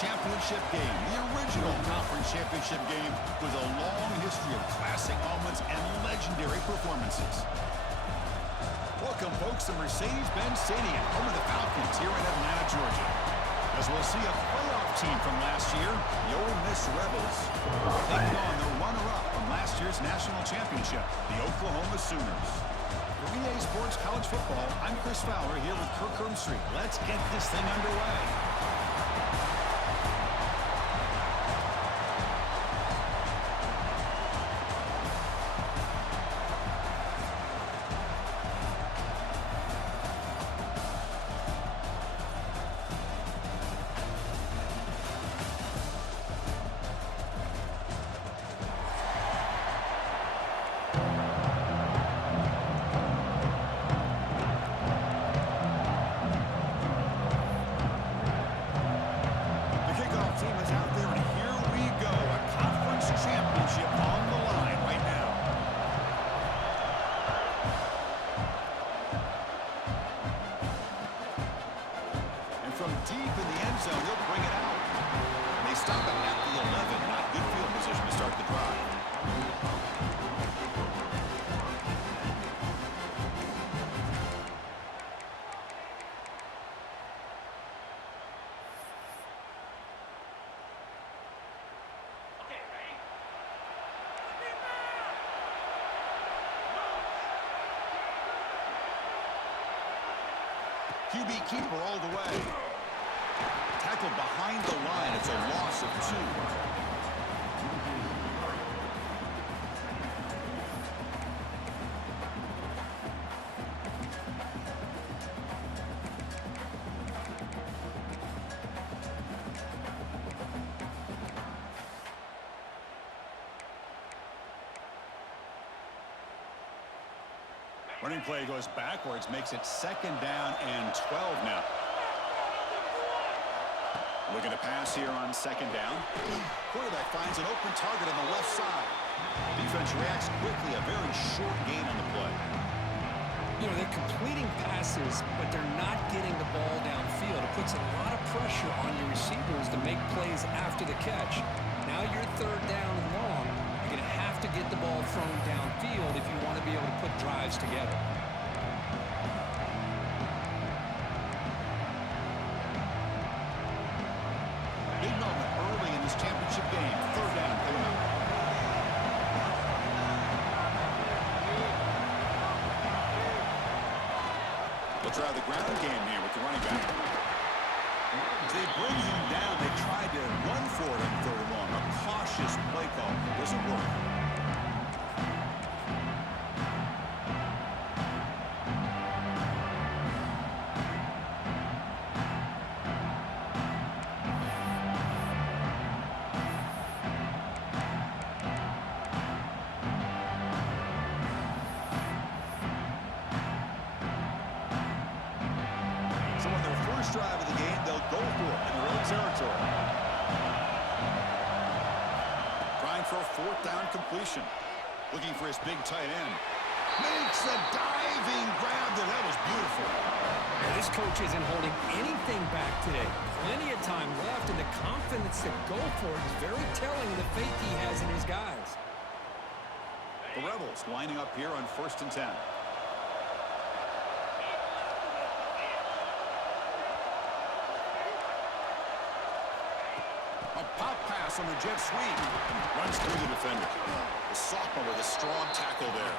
championship game, the original conference championship game with a long history of classic moments and legendary performances. Welcome, folks, to Mercedes-Benz Stadium, home of the Falcons here in Atlanta, Georgia. As we'll see a playoff team from last year, the Ole Miss Rebels, taking on the runner-up from last year's national championship, the Oklahoma Sooners. For EA Sports College Football, I'm Chris Fowler here with Kirk Herbstreit. Let's get this thing underway. From deep in the end zone, he'll bring it out. And they stop him at the 11. Not good field position to start the drive. QB keeper all the way. Tackled behind the line. It's a loss of 2. Running play goes backwards, makes it 2nd down and 12 now. Looking to pass here on 2nd down. Quarterback finds an open target on the left side. Defense reacts quickly, a very short gain on the play. You know, they're completing passes, but they're not getting the ball downfield. It puts a lot of pressure on your receivers to make plays after the catch. Now you're 3rd down and long. You're going to have to get the ball thrown downfield if you want to be able to put drives together. Big moment early in this championship game. 3rd down coming up. They'll try the ground game here with the running back. They bring him down. They tried to run for it on 3rd and long. A cautious play call. Doesn't work. Drive of the game, they'll go for it in their own territory. Trying for a 4th down completion. Looking for his big tight end. Makes a diving grab there. That was beautiful. And this coach isn't holding anything back today. Plenty of time left, and the confidence to go for it is very telling of the faith he has in his guys. The Rebels lining up here on 1st and 10. A pop pass on the jet sweep. Runs through the defender. The sophomore with a strong tackle there.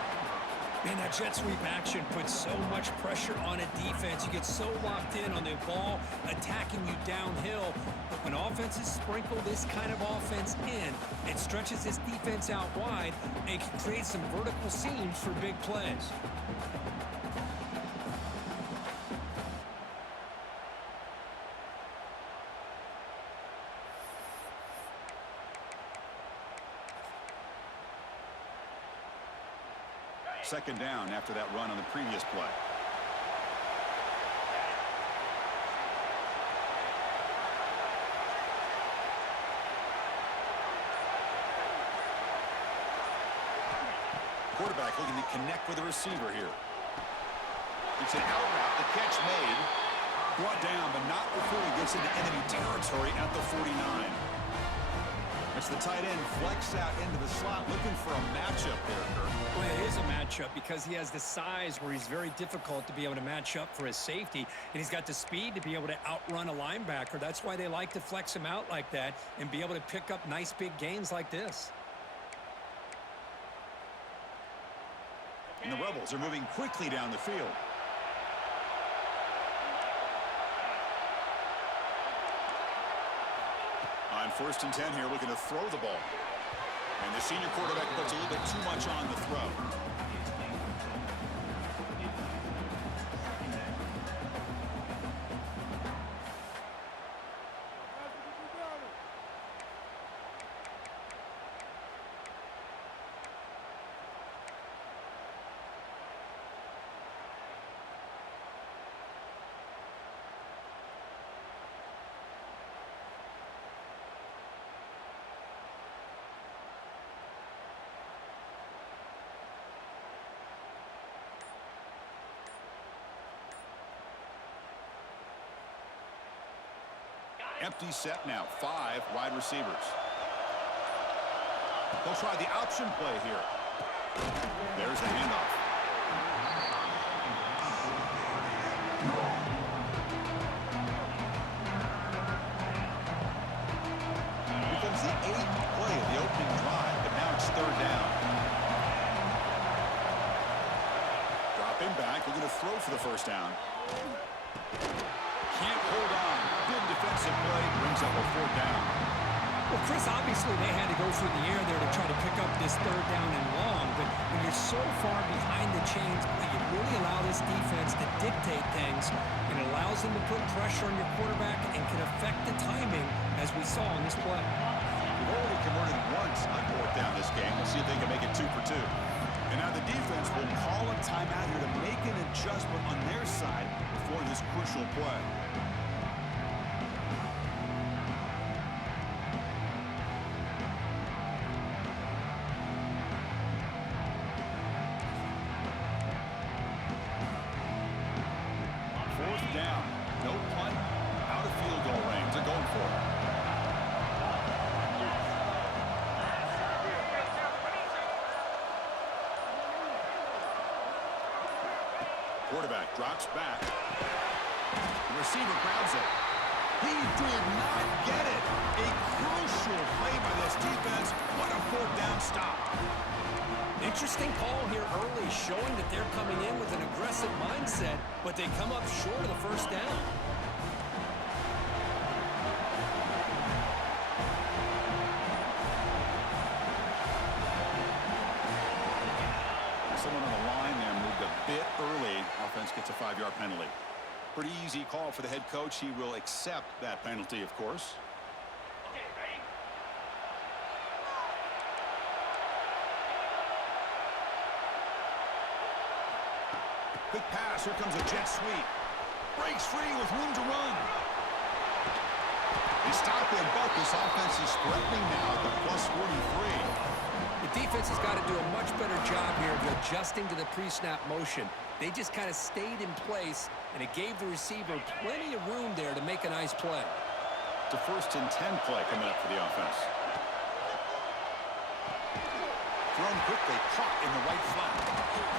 Man, that jet sweep action puts so much pressure on a defense. You get so locked in on the ball attacking you downhill. But when offenses sprinkle this kind of offense in, it stretches this defense out wide and can create some vertical seams for big plays. Second down after that run on the previous play. Quarterback looking to connect with the receiver here. It's an out route, the catch made. Brought down, but not before he gets into enemy territory at the 49. As the tight end flex out into the slot, looking for a matchup there, Kirk. Well, it is a matchup because he has the size where he's very difficult to be able to match up for his safety, and he's got the speed to be able to outrun a linebacker. That's why they like to flex him out like that and be able to pick up nice big gains like this. And the Rebels are moving quickly down the field. On 1st and 10 here, looking to throw the ball. And the senior quarterback puts a little bit too much on the throw. Empty set now, 5 wide receivers. They'll try the option play here. There's the handoff. Becomes the 8th play of the opening drive, but now it's 3rd down. Dropping back, looking to throw for the 1st down. Can't hold on. Good defensive play, brings up a 4th down. Well, Chris, obviously they had to go through the air there to try to pick up this 3rd down and long, but when you're so far behind the chains, you really allow this defense to dictate things, and it allows them to put pressure on your quarterback and can affect the timing, as we saw on this play. We've already converted once on 4th down this game. We'll see if they can make it 2 for 2. And now the defense will call a timeout here to make an adjustment on their side before this crucial play. Down. No punt. Out of field goal range. They're going for it. Quarterback drops back. The receiver grabs it. He did not get it. A crucial play by this defense. What a 4th down stop. Interesting call here early, showing that they're coming in with an aggressive mindset, but they come up short of the 1st down. Someone on the line there moved a bit early. Offense gets a 5-yard penalty. Pretty easy call for the head coach. He will accept that penalty, of course. Quick pass. Here comes a jet sweep. Breaks free with room to run. They stop him, but this offense is threatening now at the +43. The defense has got to do a much better job here of adjusting to the pre-snap motion. They just kind of stayed in place, and it gave the receiver plenty of room there to make a nice play. It's a 1st and 10 play coming up for the offense. Thrown quickly, caught in the right flat.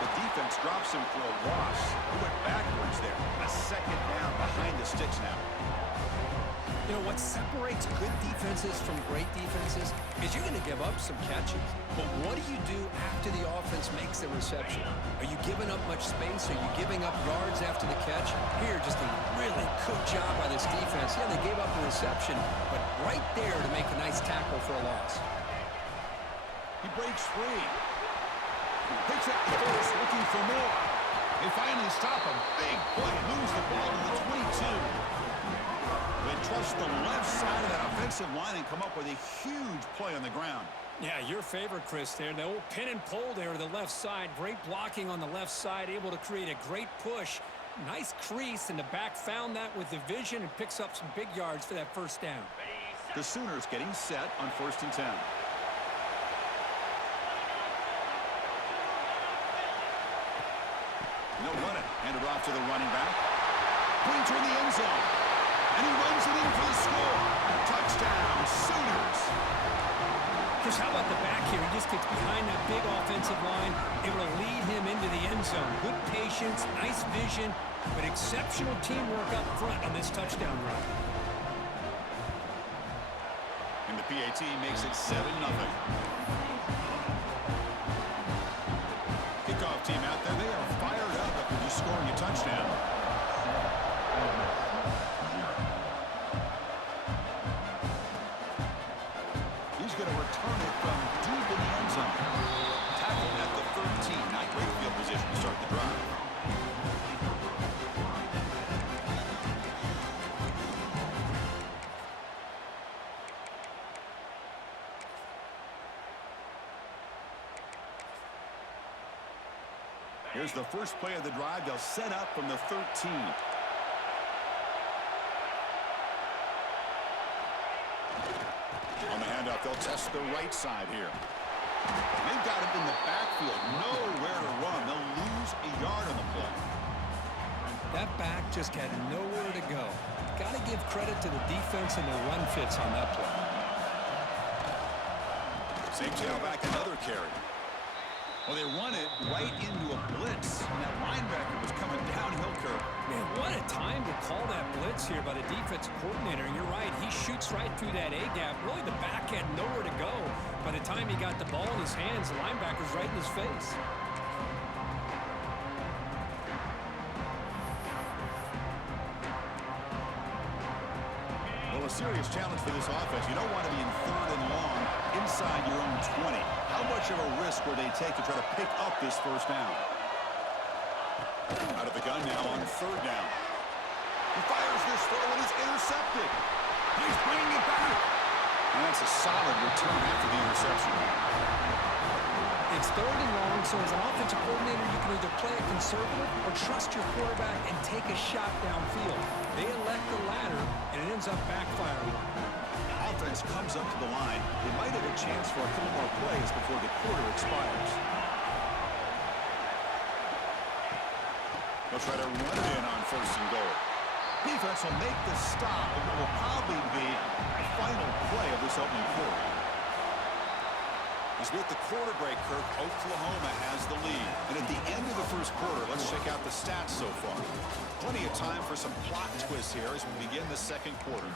The defense drops him for a loss. He went backwards there. A 2nd down behind the sticks now. You know, what separates good defenses from great defenses is you're going to give up some catches. But what do you do after the offense makes the reception? Are you giving up much space? Are you giving up yards after the catch? Here, just a really good job by this defense. Yeah, they gave up the reception, but right there to make a nice tackle for a loss. He breaks free. Picks up the force, looking for more. They finally stop him. Big play. Moves the ball to the 22. They trust the left side of that offensive line and come up with a huge play on the ground. Yeah, your favorite, Chris, there. The old pin and pull there to the left side. Great blocking on the left side, able to create a great push. Nice crease, and the back found that with the vision and picks up some big yards for that 1st down. The Sooners getting set on 1st and 10. No running. Handed off to the running back. Putting toward the end zone. And he runs it in for the score. Touchdown, Sooners. Chris, how about the back here? He just gets behind that big offensive line, able to lead him into the end zone. Good patience, nice vision, but exceptional teamwork up front on this touchdown run. And the PAT makes it 7-0. Kickoff team out there, they are fired up after just scoring a touchdown. He's going to return it from deep in the end zone. Tackled at the 13. Not great field position to start the drive. Here's the first play of the drive. They'll set up from the 13. On the handoff, they'll test the right side here. They've got him in the backfield. Nowhere to run. They'll lose a yard on the play. That back just had nowhere to go. Got to give credit to the defense and the run fits on that play. Same tailback, another carry. Well, they run it right into a blitz, and that linebacker was coming downhill curve. Man, what a time to call that blitz here by the defensive coordinator. And you're right, he shoots right through that A-gap. Really, the back had nowhere to go. By the time he got the ball in his hands, the linebacker's right in his face. Well, a serious challenge for this offense. You don't want to be in 3rd and long inside your own 20. How much of a risk would they take to try to pick up this first down? Out of the gun now on 3rd down. He fires this throw and it's intercepted. He's bringing it back. And that's a solid return after the interception. It's 3rd and long, so as an offensive coordinator, you can either play it conservative or trust your quarterback and take a shot downfield. They elect the latter, and it ends up backfiring. Offense comes up to the line. They might have a chance for a couple more plays before the quarter expires. They'll try to run it in on 1st and goal. Defense will make the stop, and what will probably be the final play of this opening quarter. As we hit the quarter break, Kirk, Oklahoma has the lead. And at the end of the first quarter, let's check out the stats so far. Plenty of time for some plot twists here as we begin the second quarter.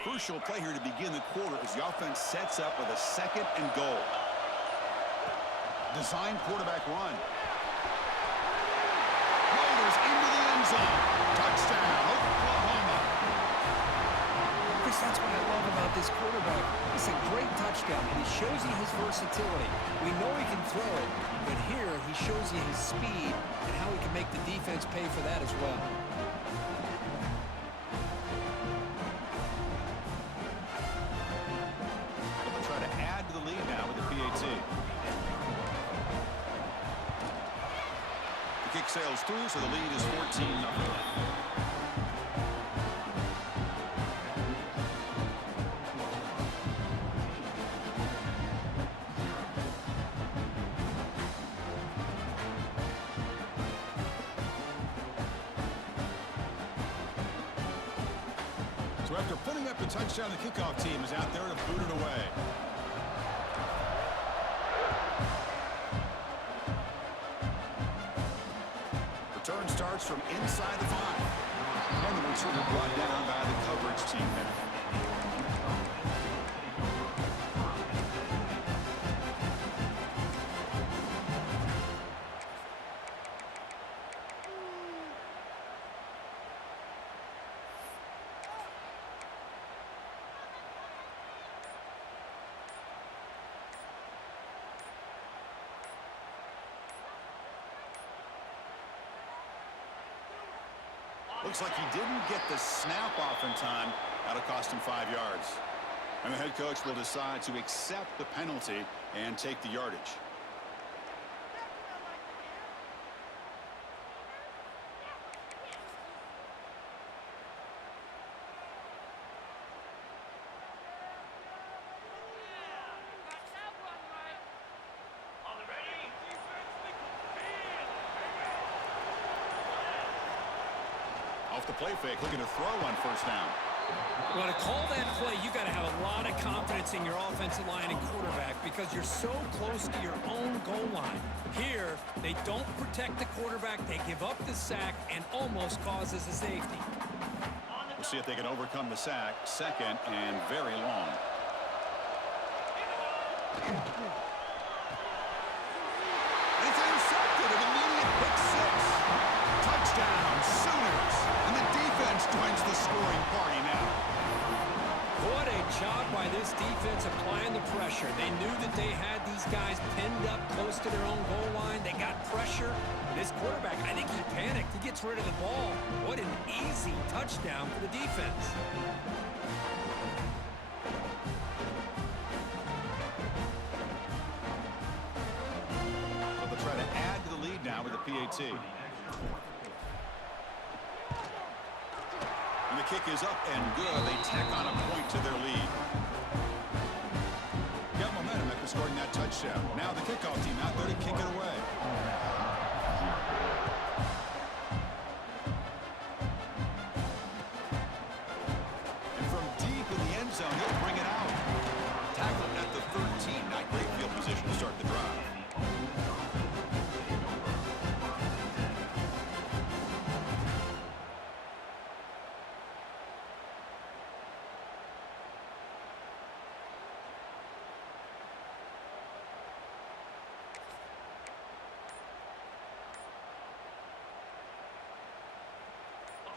Crucial play here to begin the quarter as the offense sets up with a 2nd and goal. Design quarterback run. Motors into the end zone. Touchdown, Oklahoma. Chris, that's what I love about this quarterback. It's a great touchdown, and he shows you his versatility. We know he can throw it, but here he shows you his speed and how he can make the defense pay for that as well. Kick sails through, so the lead is 14-0. So after putting up the touchdown, the kickoff team is out there to boot it away. Return starts from inside the 5. And the return will be brought down by the coverage team there. Looks like he didn't get the snap off in time. That'll cost him 5 yards. And the head coach will decide to accept the penalty and take the yardage. Off the play fake, looking to throw on first down. Well, to call that play, you got to have a lot of confidence in your offensive line and quarterback because you're so close to your own goal line. Here, they don't protect the quarterback. They give up the sack and almost causes a safety. We'll see if they can overcome the sack. Second and very long. It's intercepted, an immediate pick six. Touchdown, Sooners. And the defense joins the scoring party now. What a job by this defense applying the pressure. They knew that they had these guys pinned up close to their own goal line. They got pressure. This quarterback, I think he panicked. He gets rid of the ball. What an easy touchdown for the defense. So they'll try to add to the lead now with the PAT. And the kick is up and good. They tack on a point to their lead. Got momentum after scoring that touchdown. Now the kickoff team out there to kick it away. And from deep in the end zone, he'll bring it out. Tackled at the 13. Not great field position to start the drive.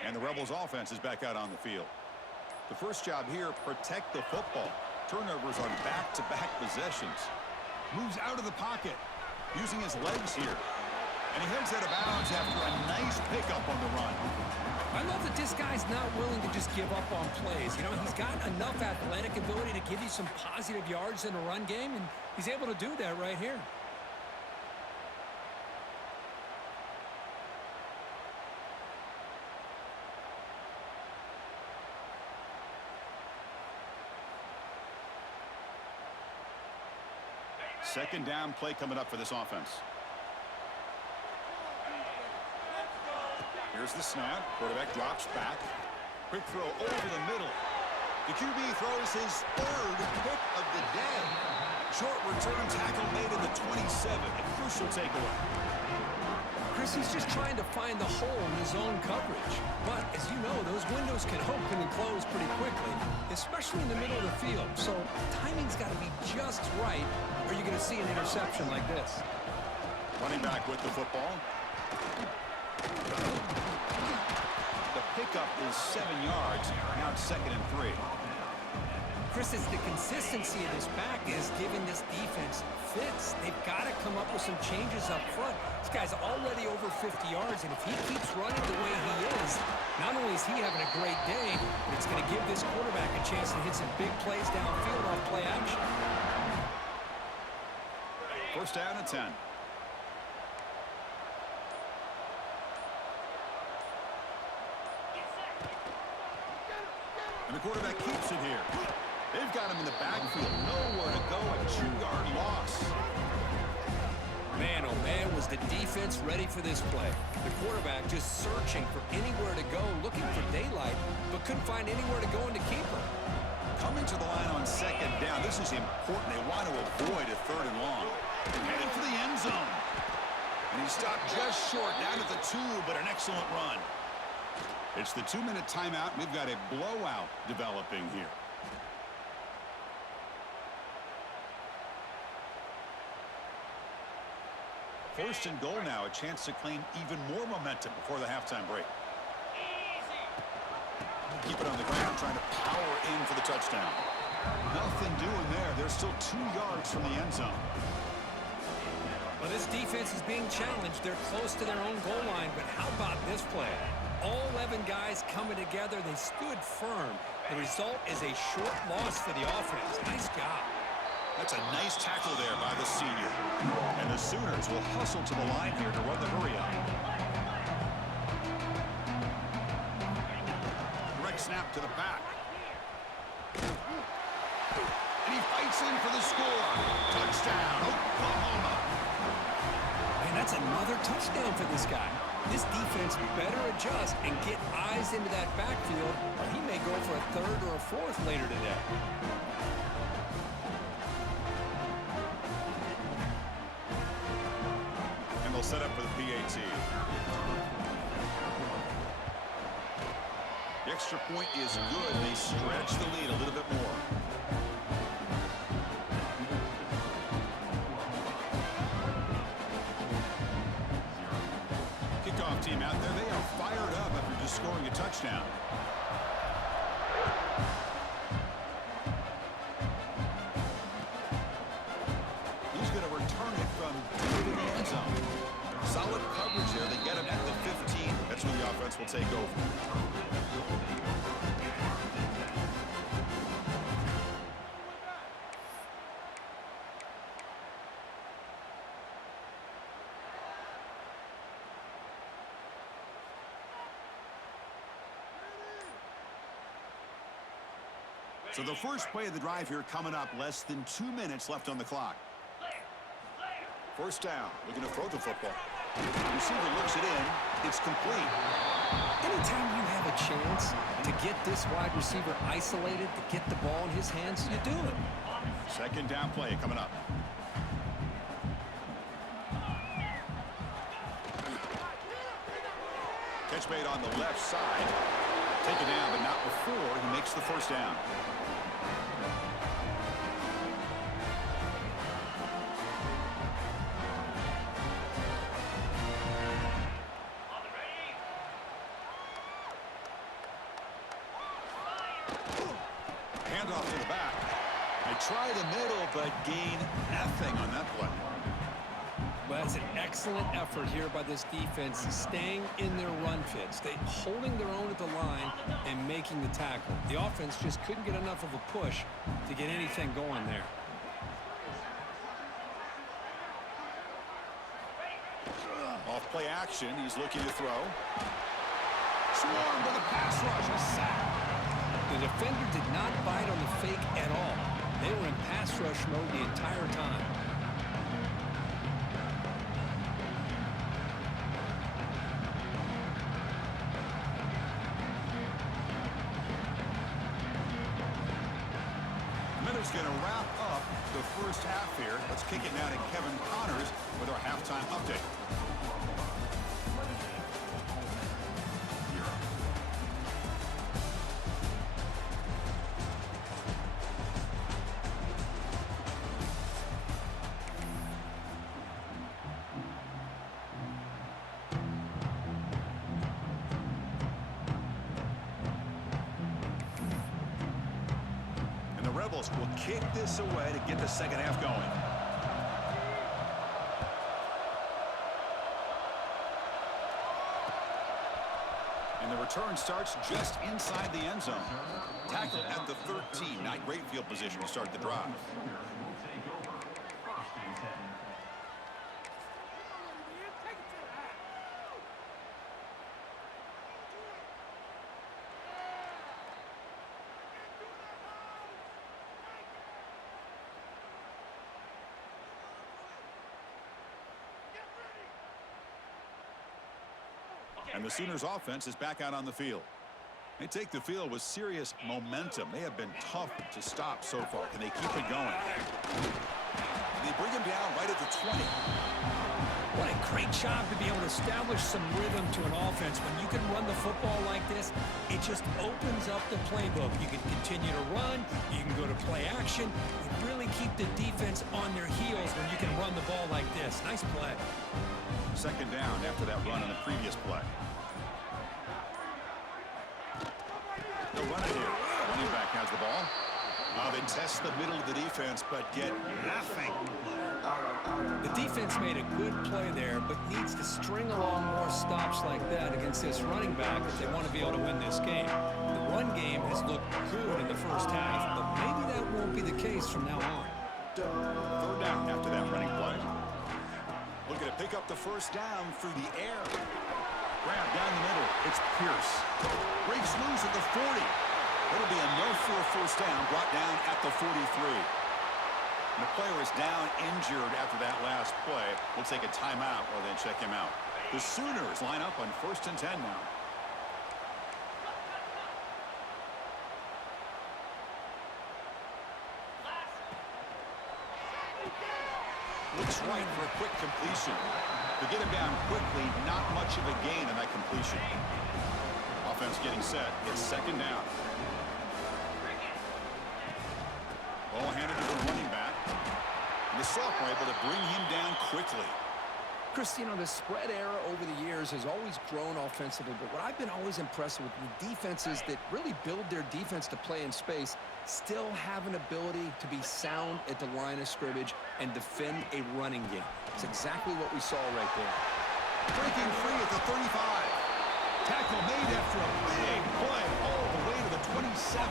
And the Rebels offense is back out on the field. The first job here, protect the football. Turnovers on back-to-back possessions. Moves out of the pocket, using his legs here. And he heads out of bounds after a nice pickup on the run. I love that this guy's not willing to just give up on plays. You know, he's got enough athletic ability to give you some positive yards in the run game, and he's able to do that right here. Second down play coming up for this offense. Here's the snap. Quarterback drops back. Quick throw over the middle. The QB throws his third pick of the day. Short return tackle made in the 27. A crucial takeaway. Chris, he's just trying to find the hole in his own coverage. But, as you know, those windows can open and close pretty quickly, especially in the middle of the field. So, timing's got to be just right, or you're going to see an interception like this. Running back with the football. The pickup is 7 yards. Now it's 2nd and 3. Chris, it's the consistency of this back is giving this defense fits. They've got to come up with some changes up front. This guy's already over 50 yards, and if he keeps running the way he is, not only is he having a great day, but it's going to give this quarterback a chance to hit some big plays downfield off play action. First down and 10. And the quarterback keeps it here. They've got him in the backfield. Nowhere to go. A 2-yard loss. Man, oh man, was the defense ready for this play. The quarterback just searching for anywhere to go, looking for daylight, but couldn't find anywhere to go in the keeper. Coming to the line on second down. This is important. They want to avoid a 3rd and long. Headed for the end zone. And he stopped just short down at the 2, but an excellent run. It's the 2-minute timeout. We've got a blowout developing here. First and goal now, a chance to claim even more momentum before the halftime break. Keep it on the ground, trying to power in for the touchdown. Nothing doing there. They're still 2 yards from the end zone. Well, this defense is being challenged. They're close to their own goal line, but how about this play? All 11 guys coming together. They stood firm. The result is a short loss for the offense. Nice job. That's a nice tackle there by the senior. And the Sooners will hustle to the line here to run the hurry up. Direct snap to the back. And he fights in for the score. Touchdown, Oklahoma. Man, that's another touchdown for this guy. This defense better adjust and get eyes into that backfield, or he may go for a third or a fourth later today. And they'll set up for the PAT. The extra point is good. They stretch the lead a little bit more. Kickoff team out there. They are fired up after just scoring a touchdown. He's going to return it from deep in the end zone. Solid coverage there. They get him at the 15. That's when the offense will take over. So the first play of the drive here coming up, less than 2 minutes left on the clock. First down, looking to throw the football. The receiver looks it in. It's complete. Anytime you have a chance to get this wide receiver isolated, to get the ball in his hands, you do it. Second down play coming up. Catch made on the left side. Taken down, but not before he makes the first down. Handoff to the back. They try the middle, but gain nothing on that play. Well, that's an excellent effort here by this defense, staying in their run fits, holding their own at the line and making the tackle. The offense just couldn't get enough of a push to get anything going there. Off play action, he's looking to throw. Swarmed with a pass rush, a sack. The defender did not bite on the fake at all. They were in pass rush mode the entire time. Miller's going to wrap up the first half here. Let's kick it now to Kevin Connors with our halftime update. Rebels will kick this away to get the second half going. And the return starts just inside the end zone. Tackle at the 13. Not great field position to start the drive. And the Sooners offense is back out on the field. They take the field with serious momentum. They have been tough to stop so far. Can they keep it going? They bring him down right at the 20. What a great job to be able to establish some rhythm to an offense. When you can run the football like this, it just opens up the playbook. You can continue to run. You can go to play action. You really keep the defense on their heels when you can run the ball like this. Nice play. Second down after that run on the previous play. They'll run it here. Running back has the ball. They test the middle of the defense, but get nothing. The defense made a good play there, but needs to string along more stops like that against this running back if they want to be able to win this game. The run game has looked good in the first half, but maybe that won't be the case from now on. Third down after that running play. Looking to pick up the first down through the air. Grab down the middle. It's Pierce. Breaks loose at the 40. It'll be enough for a first down, brought down at the 43. And the player is down injured after that last play. We'll take a timeout or then check him out. The Sooners line up on 1st and 10 now. Looks right for a quick completion. To get him down quickly, not much of a gain on that completion. Offense getting set. It's 2nd down. Ball handed to the running back. And the sophomore able to bring him down quickly. Chris, you know, the spread era over the years has always grown offensively, but what I've been always impressed with the defenses that really build their defense to play in space still have an ability to be sound at the line of scrimmage and defend a running game. It's exactly what we saw right there. Breaking free at the 35. Tackle made after a big play all the way to the 27.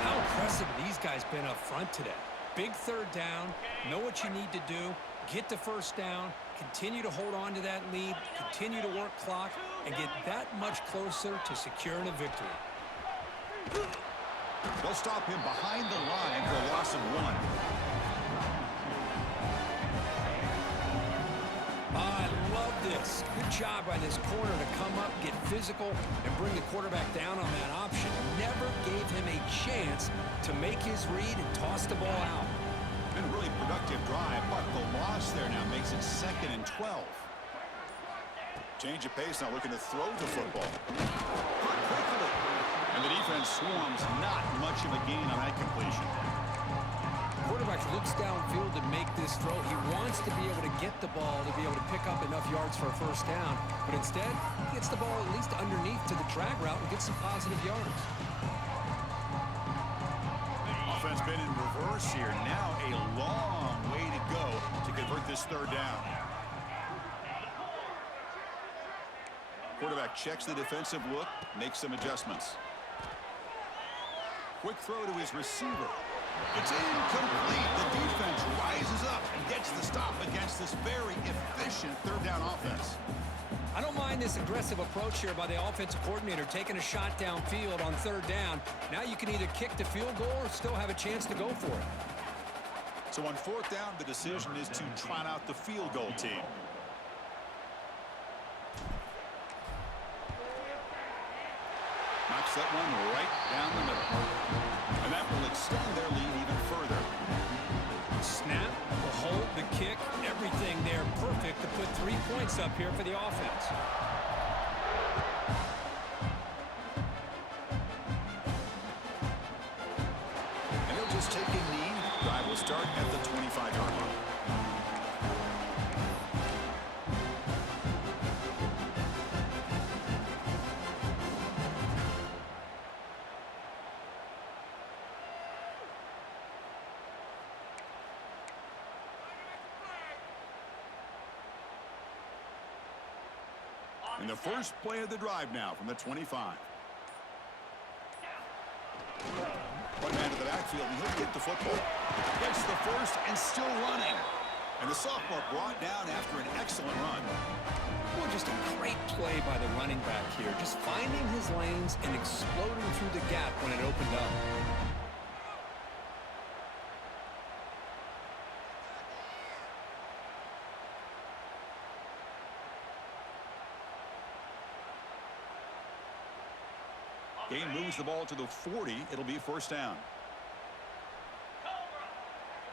How impressive these guys been up front today. Big 3rd down, know what you need to do, get the first down, continue to hold on to that lead, continue to work clock, and get that much closer to securing a victory. They'll stop him behind the line for a loss of 1. I love this. Good job by this corner to come up, get physical, and bring the quarterback down on that option. Never gave him a chance to make his read and toss the ball out. Been a really productive drive, but the loss there now makes it 2nd and 12. Change of pace, now looking to throw the football. Caught quickly. And the defense swarms, not much of a gain on that completion. Quarterback looks downfield to make this throw. He wants to be able to get the ball to be able to pick up enough yards for a first down, but instead, he gets the ball at least underneath to the drag route and gets some positive yards. Offense been in reverse here. Now a long way to go to convert this 3rd down. Quarterback checks the defensive look, makes some adjustments. Quick throw to his receiver. It's incomplete. The defense rises up and gets the stop against this very efficient 3rd down offense. I don't mind this aggressive approach here by the offensive coordinator, taking a shot downfield on 3rd down. Now you can either kick the field goal or still have a chance to go for it. So on 4th down, the decision is to trot out the field goal team. Knocks that one right down the middle. And that will extend their lead even further. Snap, the hold, the kick, everything there perfect to put 3 points up here for the offense. And he'll just take a knee. Drive will start at the 25-yard line. And the first play of the drive now from the 25. One man to the backfield, and he'll get the football. Gets the first and still running. And the sophomore brought down after an excellent run. Well, just a great play by the running back here. Just finding his lanes and exploding through the gap when it opened up. Gain moves the ball to the 40. It'll be first down.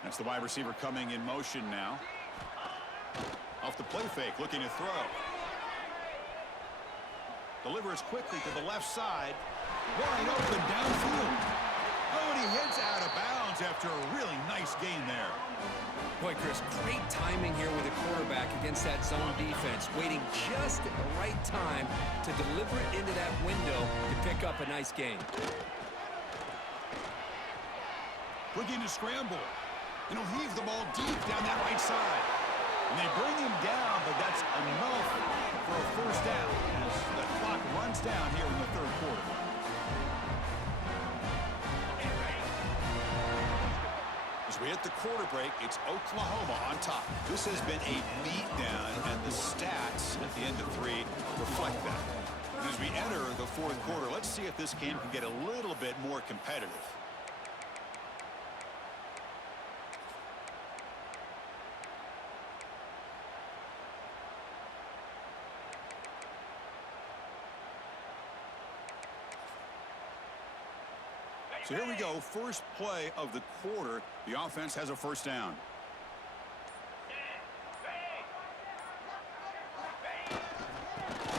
That's the wide receiver coming in motion now. Off the play fake, looking to throw. Delivers quickly to the left side. Wide open downfield. Oh, and he hits out of bounds after a really nice gain there. Boy, Chris, great timing here with the quarterback against that zone defense, waiting just at the right time to deliver it into that window to pick up a nice gain. Looking to scramble. And he'll heave the ball deep down that right side. And they bring him down, but that's enough for a first down as the clock runs down here in the third quarter. As we hit the quarter break, it's Oklahoma on top. This has been a beatdown, and the stats at the end of 3 reflect that. And as we enter the fourth quarter, let's see if this game can get a little bit more competitive. So here we go, first play of the quarter. The offense has a first down.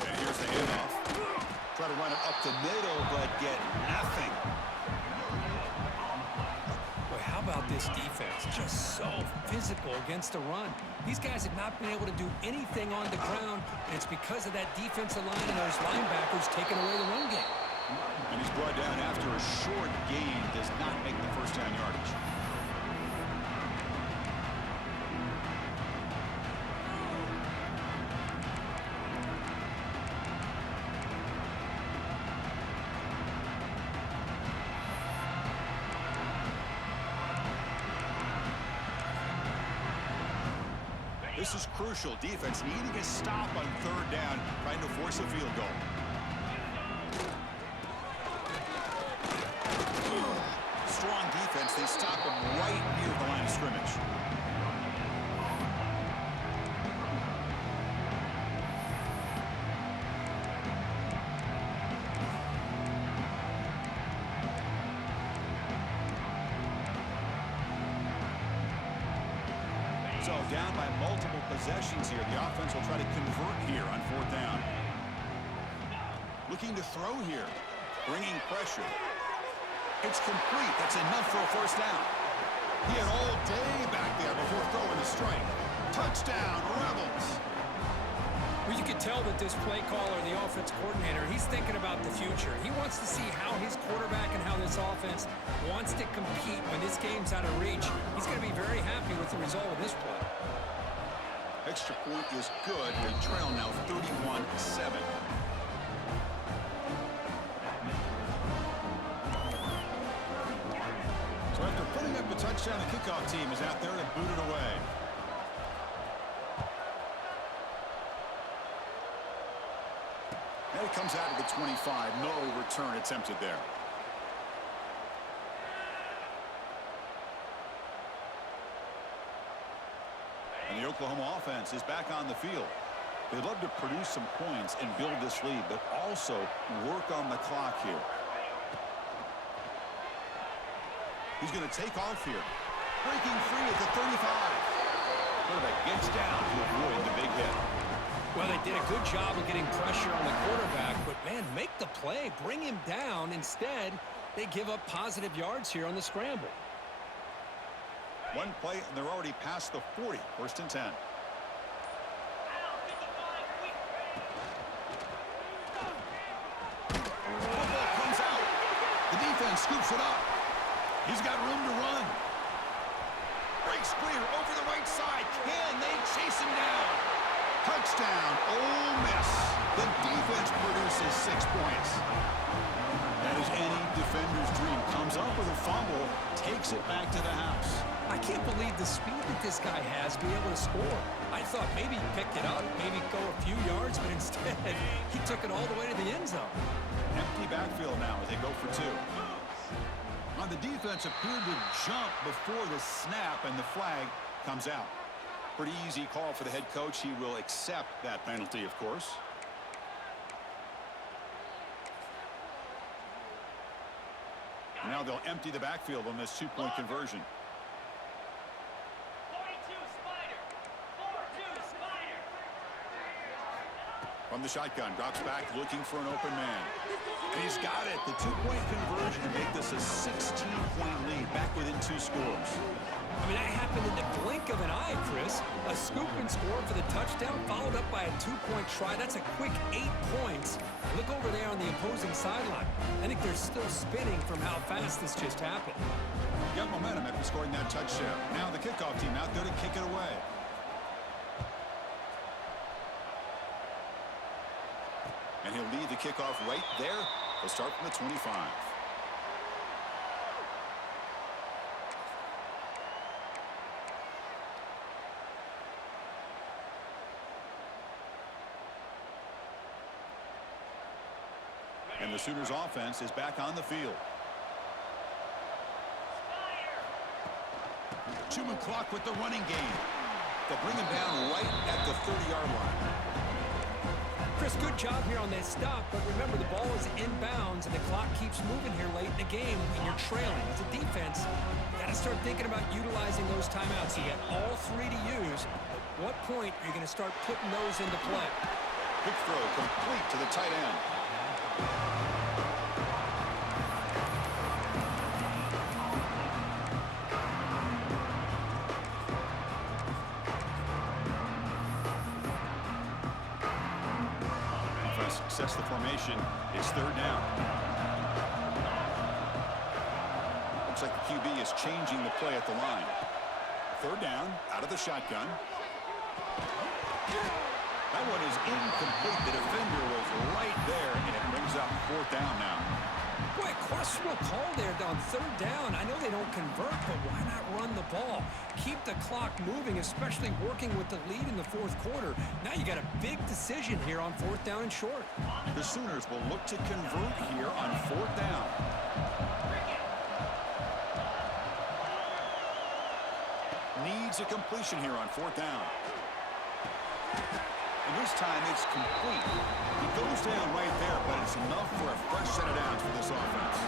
And here's the handoff. Try to run it up the middle, but get nothing. Boy, how about this defense? Just so physical against the run. These guys have not been able to do anything on the ground, and it's because of that defensive line and those linebackers taking away the run game. And he's brought down after a short gain. Does not make the first down yardage. This is crucial. Defense needing a stop on third down, trying to force a field goal. Strong defense. They stop him right near the line of scrimmage. So down by multiple possessions here. The offense will try to convert here on fourth down. Looking to throw here. Bringing pressure. It's complete. That's enough for a first down. He had all day back there before throwing the strike. Touchdown, Rebels. Well, you can tell that this play caller, the offense coordinator, he's thinking about the future. He wants to see how his quarterback and how this offense wants to compete when this game's out of reach. He's going to be very happy with the result of this play. Extra point is good. They trail now 31-7. So after putting up a touchdown, the kickoff team is out there to boot it away. And it comes out of the 25. No return attempted there. And the Oklahoma offense is back on the field. They'd love to produce some points and build this lead, but also work on the clock here. He's going to take off here. Breaking free at the 35. Quarterback gets down to avoid the big hit. Well, they did a good job of getting pressure on the quarterback, but, man, make the play. Bring him down. Instead, they give up positive yards here on the scramble. One play, and they're already past the 40. First and 10. Football comes out. The defense scoops it up. He's got room to run. Breaks clear over the right side. Can they chase him down? Touchdown, Ole Miss. The defense produces 6 points. That is any defender's dream. Comes up with a fumble, takes it back to the house. I can't believe the speed that this guy has to be able to score. I thought maybe he picked it up, maybe go a few yards, but instead he took it all the way to the end zone. Empty backfield now as they go for 2. On the defense appeared to jump before the snap, and the flag comes out. Pretty easy call for the head coach. He will accept that penalty, of course. And now they'll empty the backfield on this 2-point conversion. From the shotgun, drops back, looking for an open man. And he's got it. The 2-point conversion to make this a 16-point lead, back within 2 scores. I mean, that happened in the blink of an eye, Chris. A scoop and score for the touchdown, followed up by a 2-point try. That's a quick 8 points. Look over there on the opposing sideline. I think they're still spinning from how fast this just happened. got momentum after scoring that touchdown. Now the kickoff team out there to kick it away. And he'll lead the kickoff right there. He'll start from the 25. And the Sooners offense is back on the field. Chewing clock with the running game. They'll bring him down right at the 30-yard line. Chris, good job here on that stop, but remember the ball is inbounds and the clock keeps moving here late in the game and you're trailing. As a defense, you got to start thinking about utilizing those timeouts. You got all three to use. At what point are you going to start putting those into play? Quick throw complete to the tight end. Sets the formation. It's third down. Looks like the QB is changing the play at the line. Third down, out of the shotgun. That one is incomplete. The defender was right there, and it brings up fourth down now. Boy, questionable call there on third down. I know they don't convert, but why not run the ball? Keep the clock moving, especially working with the lead in the fourth quarter. Now you got a big decision here on fourth down and short. The Sooners will look to convert here on fourth down. Needs a completion here on fourth down. And this time it's complete. He goes down right there, but it's enough for a fresh set of downs for this offense.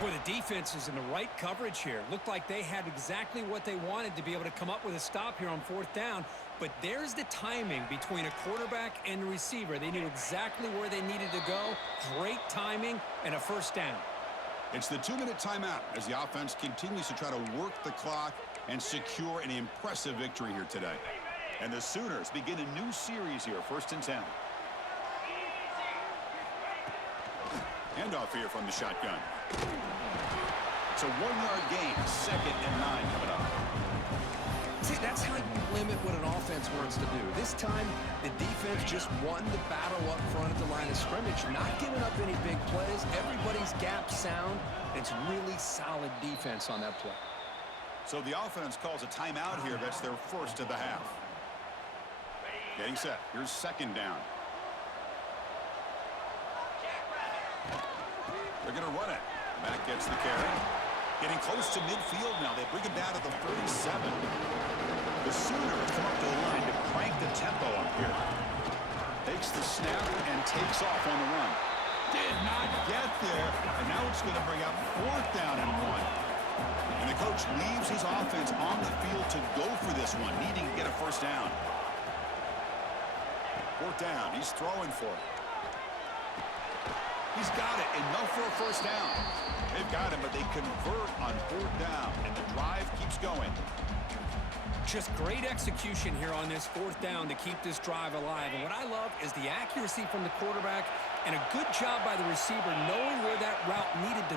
Boy, the defense is in the right coverage here. Looked like they had exactly what they wanted to be able to come up with a stop here on fourth down. But there's the timing between a quarterback and a receiver. They knew exactly where they needed to go. Great timing and a first down. It's the 2-minute timeout as the offense continues to try to work the clock and secure an impressive victory here today. And the Sooners begin a new series here, 1st and 10. Handoff here from the shotgun. It's a 1-yard gain, 2nd and 9 coming up. See, that's how you limit what an offense wants to do. This time, the defense just won the battle up front at the line of scrimmage, not giving up any big plays. Everybody's gap sound. It's really solid defense on that play. So the offense calls a timeout here. That's their first of the half. Getting set. Here's 2nd down. They're going to run it. Mack gets the carry. Getting close to midfield now. They bring him down to the 37. The Sooners come up to the line to crank the tempo up here. Takes the snap and takes off on the run. Did not get there. And now it's going to bring up 4th down and 1. And the coach leaves his offense on the field to go for this one, needing to get a first down. 4th down. He's throwing for it. He's got it. Enough for a first down. They've got him, but they convert on 4th down, and the drive keeps going. Just great execution here on this 4th down to keep this drive alive. And what I love is the accuracy from the quarterback and a good job by the receiver knowing where that route needed to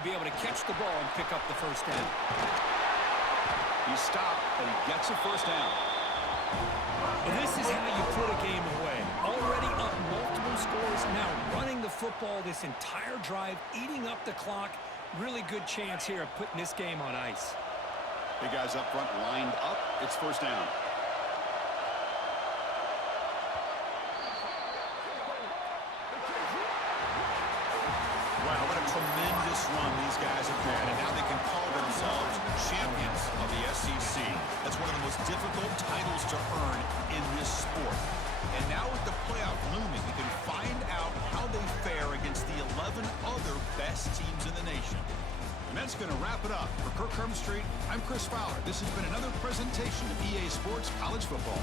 be able to catch the ball and pick up the first down. He stopped, but he gets a first down. And this is how you put a game away. Already up multiple scores, now running the football this entire drive, eating up the clock. Really good chance here of putting this game on ice. Big guys up front lined up. It's first down. Wow, what a tremendous run these guys have had. And now they can call themselves champions of the SEC. That's one of the most difficult titles to earn in this sport. And now with the playoff looming, we can find out how they fare against the 11 other best teams in the nation. And that's going to wrap it up. For Kirk Street, I'm Chris Fowler. This has been another presentation of EA Sports College Football.